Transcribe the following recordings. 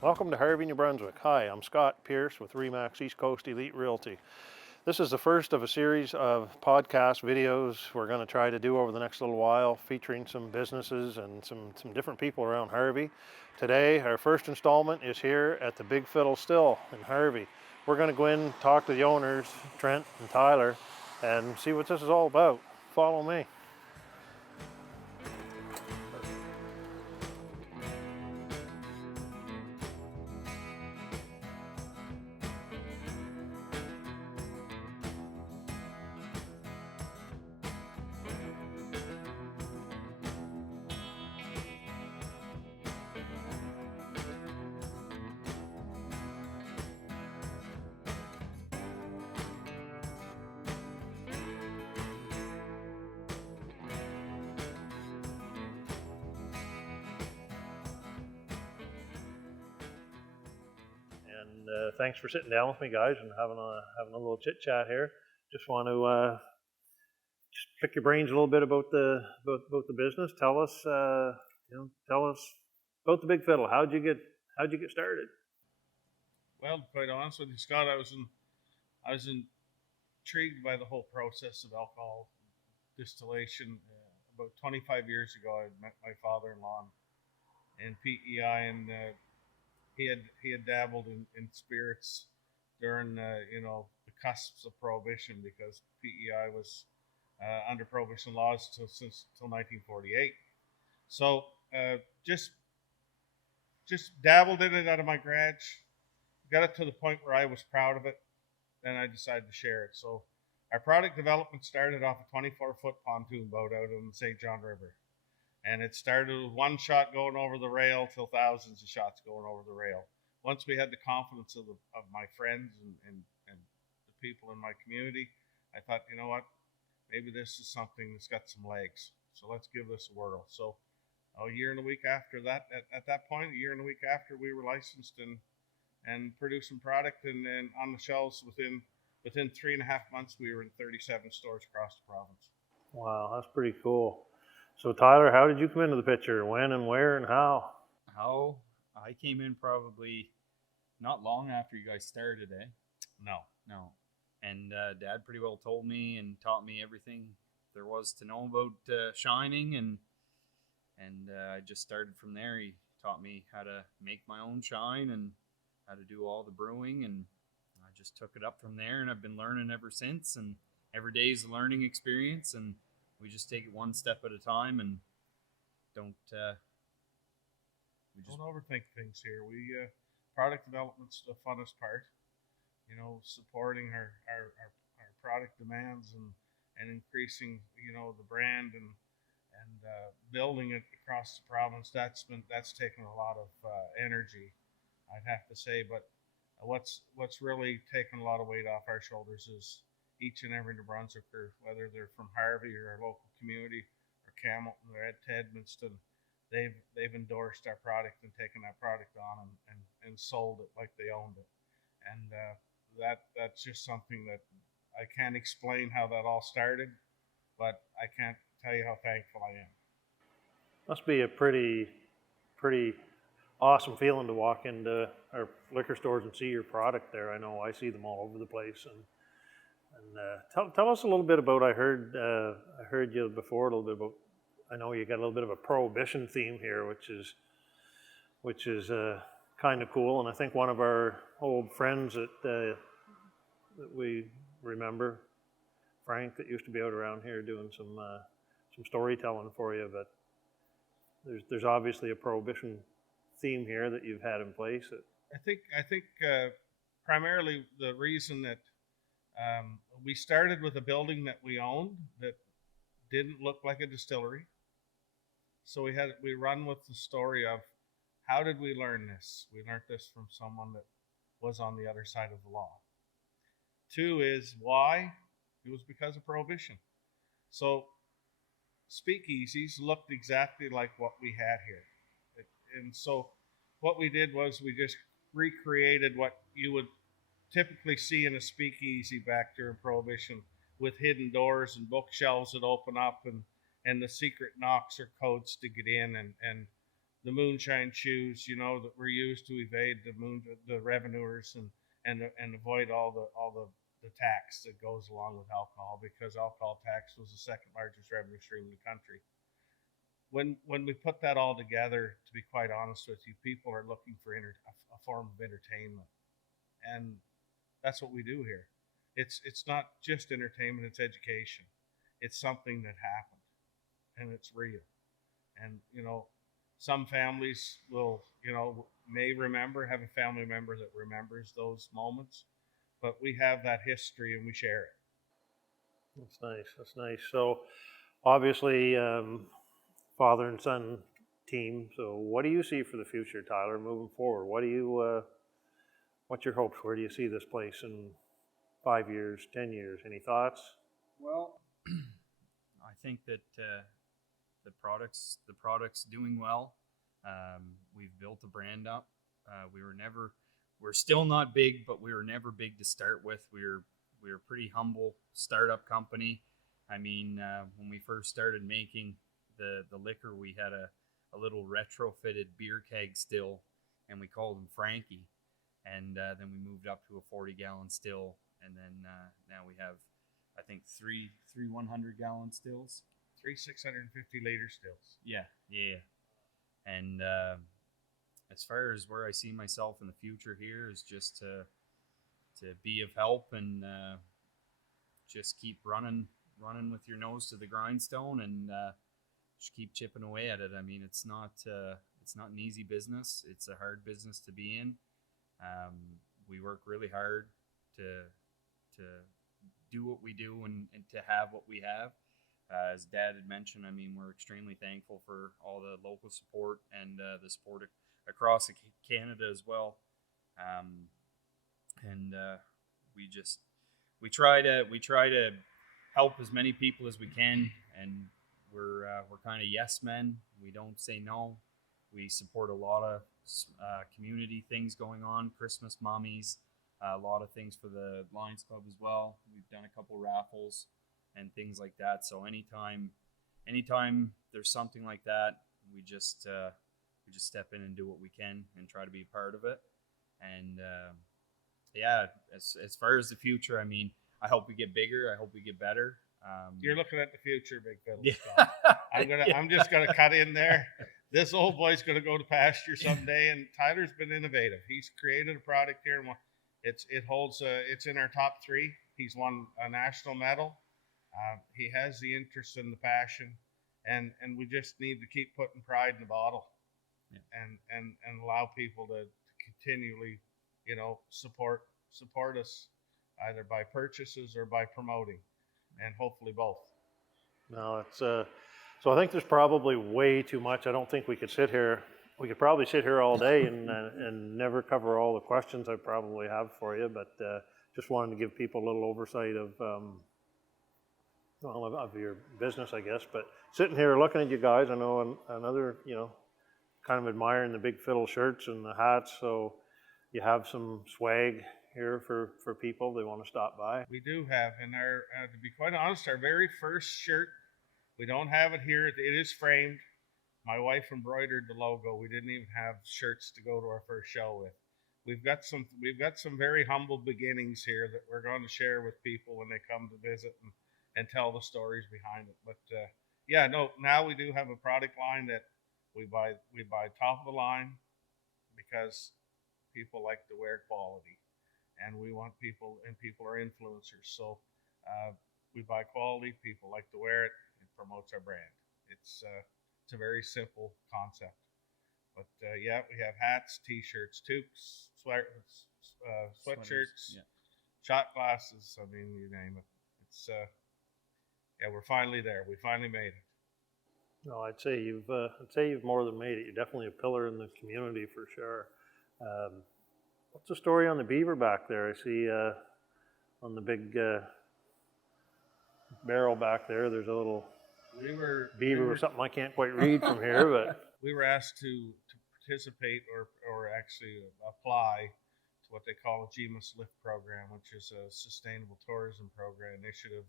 Welcome to Harvey, New Brunswick. Hi, I'm Scott Pierce with RE/MAX East Coast Elite Realty. This is the first of a series of podcast videos we're going to try to do over the next little while, featuring some businesses and some different people around Harvey. Today, our first installment is here at the Big Fiddle Still in Harvey. We're going to go in, talk to the owners, Trent and Tyler, and see what this is all about. Follow me. Thanks for sitting down with me, guys, and having a little chit chat here. Just want to just pick your brains a little bit about the business. Tell us about the Big Fiddle. How'd you get started? Well, to be quite honest with you, Scott, I was intrigued by the whole process of alcohol distillation. About 25 years ago, I met my father-in-law in PEI, and he had dabbled in spirits during the cusps of Prohibition, because PEI was under Prohibition laws till 1948. So just dabbled in it out of my garage, got it to the point where I was proud of it. Then I decided to share it. So our product development started off a 24-foot pontoon boat out on the St. John River. And it started with one shot going over the rail till thousands of shots going over the rail. Once we had the confidence of my friends and the people in my community, I thought, you know what, maybe this is something that's got some legs. So let's give this a whirl. So a year and a week after that, at that point, a year and a week after, we were licensed and producing product, and then on the shelves within 3.5 months, we were in 37 stores across the province. Wow, that's pretty cool. So Tyler, how did you come into the picture? When and where and how? How I came in probably not long after you guys started, eh? No. And Dad pretty well told me and taught me everything there was to know about shining, and I just started from there. He taught me how to make my own shine and how to do all the brewing, and I just took it up from there, and I've been learning ever since, and every day is a learning experience, and we just take it one step at a time, and don't overthink things here. We product development's the funnest part. Supporting our product demands and increasing the brand and building it across the province. That's taken a lot of energy, I'd have to say. But what's really taken a lot of weight off our shoulders is each and every New Brunswicker, whether they're from Harvey or our local community or Camelton or to Edmundston, they've endorsed our product and taken that product on and sold it like they owned it. And that's just something that I can't explain how that all started, but I can't tell you how thankful I am. Must be a pretty awesome feeling to walk into our liquor stores and see your product there. I know I see them all over the place. And tell us a little bit about. I heard you before a little bit about. I know you got a little bit of a Prohibition theme here, which is kind of cool. And I think one of our old friends that we remember, Frank, that used to be out around here doing some storytelling for you. But there's obviously a Prohibition theme here that you've had in place. I think primarily the reason that we started with a building that we owned that didn't look like a distillery. So we run with the story of, how did we learn this? We learned this from someone that was on the other side of the law. 2 is why? It was because of Prohibition. So speakeasies looked exactly like what we had here. And so what we did was we just recreated what you would typically see in a speakeasy back during Prohibition, with hidden doors and bookshelves that open up and the secret knocks or codes to get in, and the moonshine shoes, that were used to evade the revenuers and avoid all the tax that goes along with alcohol, because alcohol tax was the second largest revenue stream in the country. When we put that all together, to be quite honest with you, people are looking for a form of entertainment, and that's what we do here. It's not just entertainment; it's education. It's something that happened, and it's real. And some families will, may have a family member that remembers those moments, but we have that history and we share it. That's nice. That's nice. So, obviously, father and son team. So, what do you see for the future, Tyler, moving forward? What's your hopes? Where do you see this place in 5 years, 10 years? Any thoughts? Well, I think that the product's doing well. We've built a brand up. We're still not big, but we were never big to start with. We were a pretty humble startup company. I mean, when we first started making the liquor, we had a little retrofitted beer keg still, and we called him Frankie. And then we moved up to a 40-gallon still, and then now we have, I think, three 100-gallon stills. 3 650-liter stills. Yeah. And as far as where I see myself in the future here is just to be of help and just keep running with your nose to the grindstone and just keep chipping away at it. I mean, it's not an easy business. It's a hard business to be in. We work really hard to do what we do and to have what we have. As Dad had mentioned, I mean, we're extremely thankful for all the local support and the support across Canada as well. We try to help as many people as we can, and we're kind of yes men. We don't say no. We support a lot of community things going on, Christmas mummies, a lot of things for the Lions Club as well. We've done a couple raffles and things like that. So anytime there's something like that, we just step in and do what we can and try to be a part of it. And as far as the future, I mean, I hope we get bigger. I hope we get better. You're looking at the future, Big Fiddle Still. I'm just gonna cut in there. This old boy's gonna go to pasture someday, and Tyler's been innovative. He's created a product here, and it's in our top 3. He's won a national medal. He has the interest and the passion, and we just need to keep putting pride in the bottle, and allow people to continually, support us either by purchases or by promoting, and hopefully both. No, it's so I think there's probably way too much. I don't think we could sit here. We could probably sit here all day and never cover all the questions I probably have for you. But just wanted to give people a little oversight of your business, I guess. But sitting here looking at you guys, I know another, kind of admiring the Big Fiddle shirts and the hats. So you have some swag here for people they want to stop by. We do have, and to be quite honest, our very first shirt, we don't have it here. It is framed. My wife embroidered the logo. We didn't even have shirts to go to our first show with. We've got some very humble beginnings here that we're going to share with people when they come to visit and tell the stories behind it. But now we do have a product line that we buy top of the line because people like to wear quality, and we want people are influencers. So we buy quality. People like to wear it. It promotes our brand. It's a very simple concept. But we have hats, t-shirts, toques, sweatshirts, shot glasses. I mean, you name it. It's we're finally there. We finally made it. No, I'd say you've more than made it. You're definitely a pillar in the community for sure. What's the story on the beaver back there? I see on the big barrel back there, there's a little beaver or something I can't quite read from here, but we were asked to participate or actually apply to what they call a GMAS Lift program, which is a sustainable tourism program initiative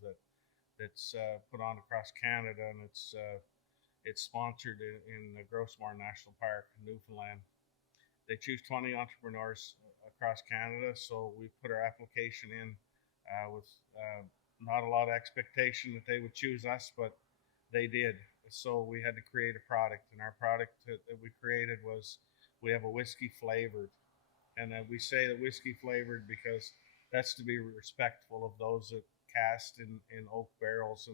that's put on across Canada, and It's sponsored in the Grossmore National Park in Newfoundland. They choose 20 entrepreneurs across Canada, so we put our application in with not a lot of expectation that they would choose us, but they did. So we had to create a product, and our product that we created was, we have a whiskey flavored, and we say that whiskey flavored because that's to be respectful of those that cast in oak barrels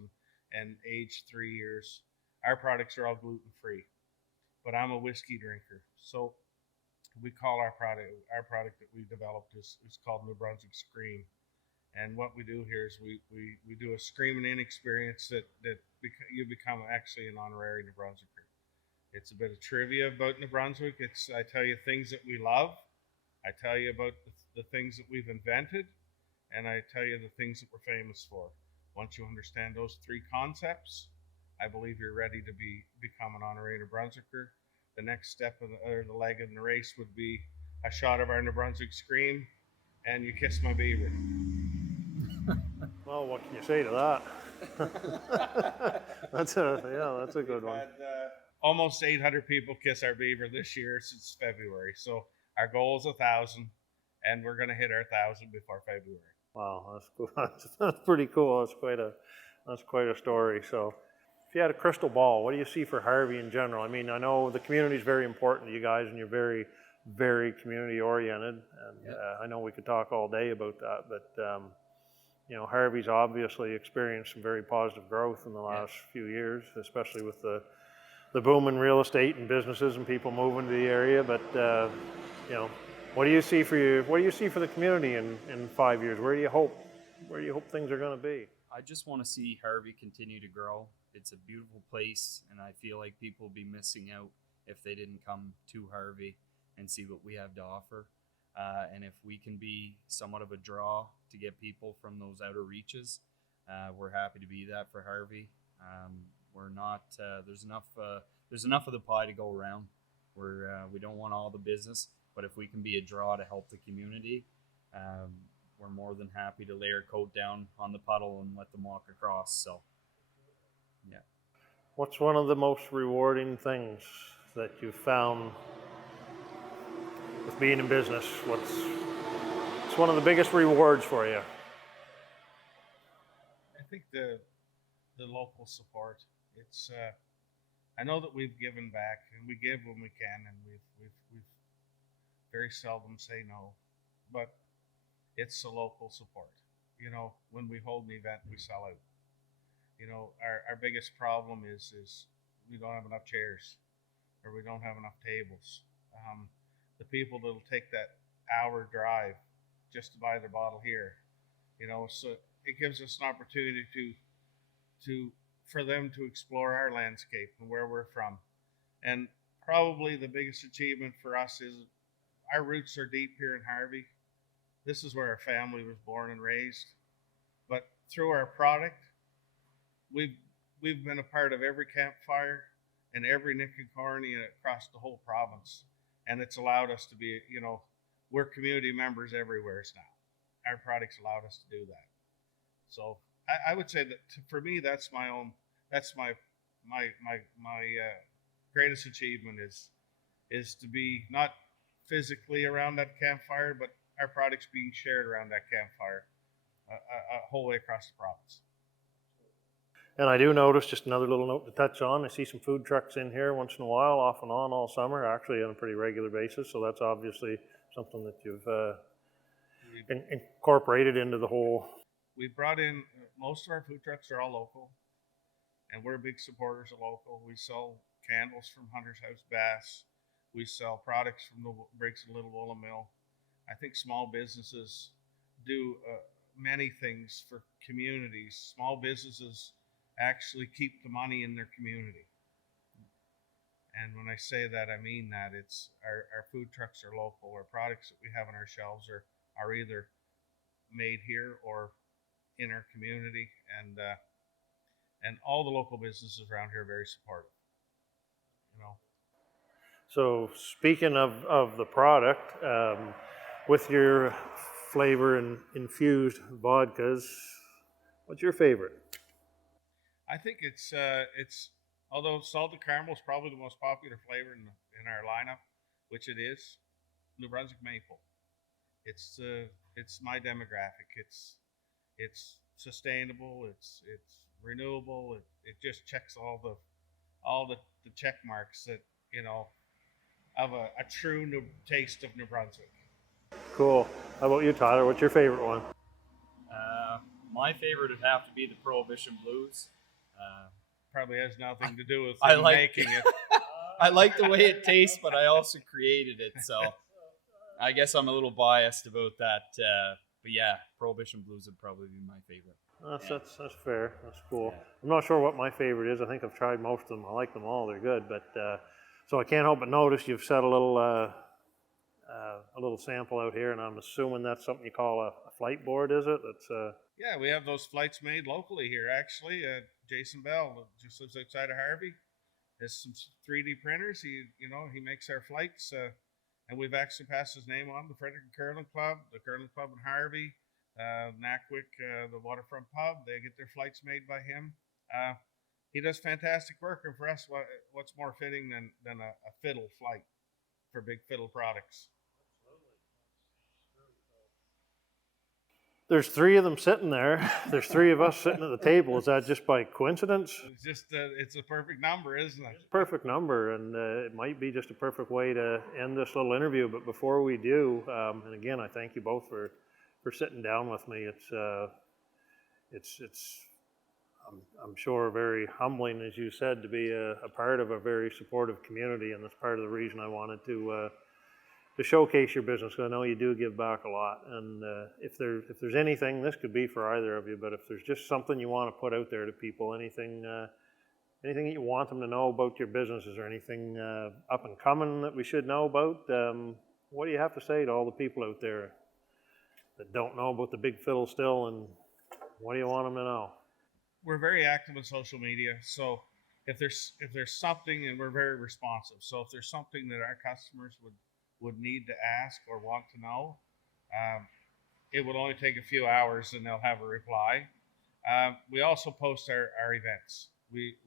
and aged 3 years. Our products are all gluten free, but I'm a whiskey drinker, so we call our product that we developed is called New Brunswick Scream. And what we do here is we do a screaming in experience that you become actually an honorary New Brunswicker. It's a bit of trivia about New Brunswick. I tell you things that we love. I tell you about the things that we've invented, and I tell you the things that we're famous for. Once you understand those three concepts, I believe you're ready to become an honorary New Brunswicker. The next step or the leg in the race would be a shot of our New Brunswick Scream, and you kiss my beaver. Well, what can you say to that? That's a good one. Had almost 800 people kiss our beaver this year since February. So our goal is 1,000, and we're going to hit our 1,000 before February. Wow, that's cool. That's pretty cool. That's quite a story. So, if you had a crystal ball, what do you see for Harvey in general? I mean, I know the community is very important to you guys, and you're very, very community oriented. And I know we could talk all day about that, but Harvey's obviously experienced some very positive growth in the last few years, especially with the boom in real estate and businesses and people moving to the area. But what do you see for the community in 5 years? Where do you hope things are going to be? I just want to see Harvey continue to grow. It's a beautiful place, and I feel like people would be missing out if they didn't come to Harvey and see what we have to offer. And if we can be somewhat of a draw to get people from those outer reaches, we're happy to be that for Harvey. We're not. There's enough of the pie to go around. We don't want all the business, but if we can be a draw to help the community, we're more than happy to lay our coat down on the puddle and let them walk across. So, yeah. What's one of the most rewarding things that you've found with being in business? What's one of the biggest rewards for you? I think the local support. It's I know that we've given back, and we give when we can, and we've very seldom say no, but it's the local support. When we hold an event, we sell out. Our biggest problem is we don't have enough chairs, or we don't have enough tables. The people that'll take that hour drive just to buy their bottle here, so it gives us an opportunity for them to explore our landscape and where we're from. And probably the biggest achievement for us is our roots are deep here in Harvey. This is where our family was born and raised. But through our product, we've been a part of every campfire and every Nick and Corny across the whole province. And it's allowed us to be, we're community members everywhere now. Our products allowed us to do that. So I would say that for me, that's my greatest achievement is to be not physically around that campfire, but our products being shared around that campfire a whole way across the province. And I do notice, just another little note to touch on, I see some food trucks in here once in a while, off and on all summer, actually on a pretty regular basis. So that's obviously something that you've incorporated into the whole. We brought in, most of our food trucks are all local, and we're big supporters of local. We sell candles from Hunter's House Bass. We sell products from the Briggs and Little Woolen Mill. I think small businesses do many things for communities. Small businesses actually keep the money in their community. And when I say that, I mean that. It's our food trucks are local. Our products that we have on our shelves are either made here or in our community, and all the local businesses around here are very supportive. So speaking of the product, with your flavor and infused vodkas, what's your favorite? I think it's Although salted caramel is probably the most popular flavor in our lineup, which it is, New Brunswick maple. It's my demographic. It's sustainable. It's renewable. It just checks all the check marks that of a true taste of New Brunswick. Cool. How about you, Tyler? What's your favorite one? My favorite would have to be the Prohibition Blues. Probably has nothing to do with making it. I like the way it tastes, but I also created it, so I guess I'm a little biased about that. But yeah, Prohibition Blues would probably be my favorite. That's fair. That's cool. Yeah. I'm not sure what my favorite is. I think I've tried most of them. I like them all. They're good. But so I can't help but notice you've set a little sample out here, and I'm assuming that's something you call a flight board, is it? That's Yeah, we have those flights made locally here. Actually, Jason Bell just lives outside of Harvey. Has some 3D printers. He makes our flights, and we've actually passed his name on the Fredericton Curling Club, the Curling Club in Harvey, Nackwick, the Waterfront Pub. They get their flights made by him. He does fantastic work, and for us, what's more fitting than a fiddle flight for Big Fiddle products? There's three of them sitting there. There's three of us sitting at the table. Is that just by coincidence? It's just it's a perfect number, isn't it? Perfect number, and it might be just a perfect way to end this little interview. But before we do, and again, I thank you both for sitting down with me. I'm sure very humbling, as you said, to be a part of a very supportive community, and that's part of the reason I wanted to showcase your business, because I know you do give back a lot. And if there's anything, this could be for either of you, but if there's just something you want to put out there to people, anything that you want them to know about your business, is there anything up and coming that we should know about? What do you have to say to all the people out there that don't know about the Big Fiddle Still, and what do you want them to know? We're very active on social media, so if there's something, and we're very responsive, so if there's something that our customers would need to ask or want to know, it would only take a few hours and they'll have a reply. We also post our events. We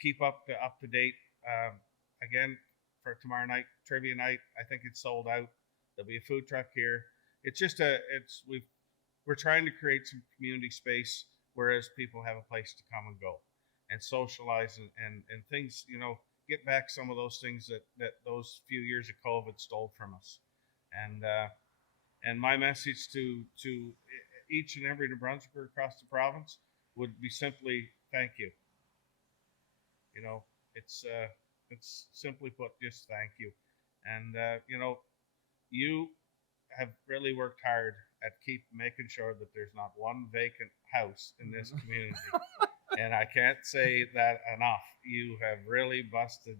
keep up to date. Again, for tomorrow night, trivia night, I think it's sold out. There'll be a food truck here. It's just we're trying to create some community space, whereas people have a place to come and go and socialize and things, get back some of those things that those few years of COVID stole from us. And my message to each and every New Brunswicker across the province would be simply thank you. It's simply put, just thank you. And you have really worked hard at making sure that there's not one vacant house in this community. And I can't say that enough. You have really busted.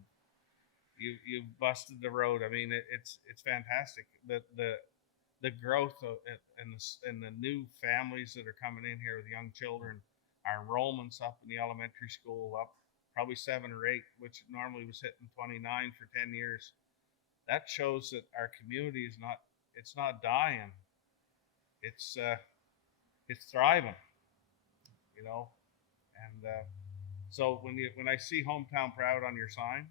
You've busted the road. I mean, it's fantastic. The growth and the new families that are coming in here with young children. Our enrollments up in the elementary school up probably 7 or 8, which normally was hitting 29 for 10 years. That shows that our community is not dying. It's thriving. And so when I see Hometown Proud on your sign,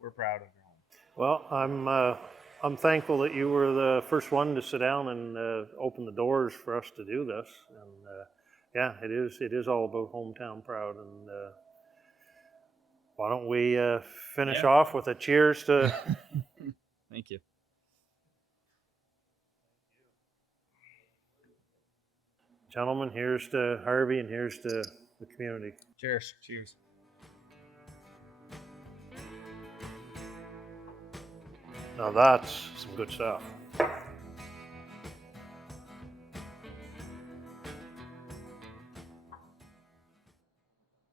we're proud of your home. Well, I'm thankful that you were the first one to sit down and open the doors for us to do this. And yeah, it is all about Hometown Proud. And why don't we finish off with a cheers to... Thank you. Gentlemen, here's to Harvey, and here's to the community. Cheers. Cheers. Now that's some good stuff.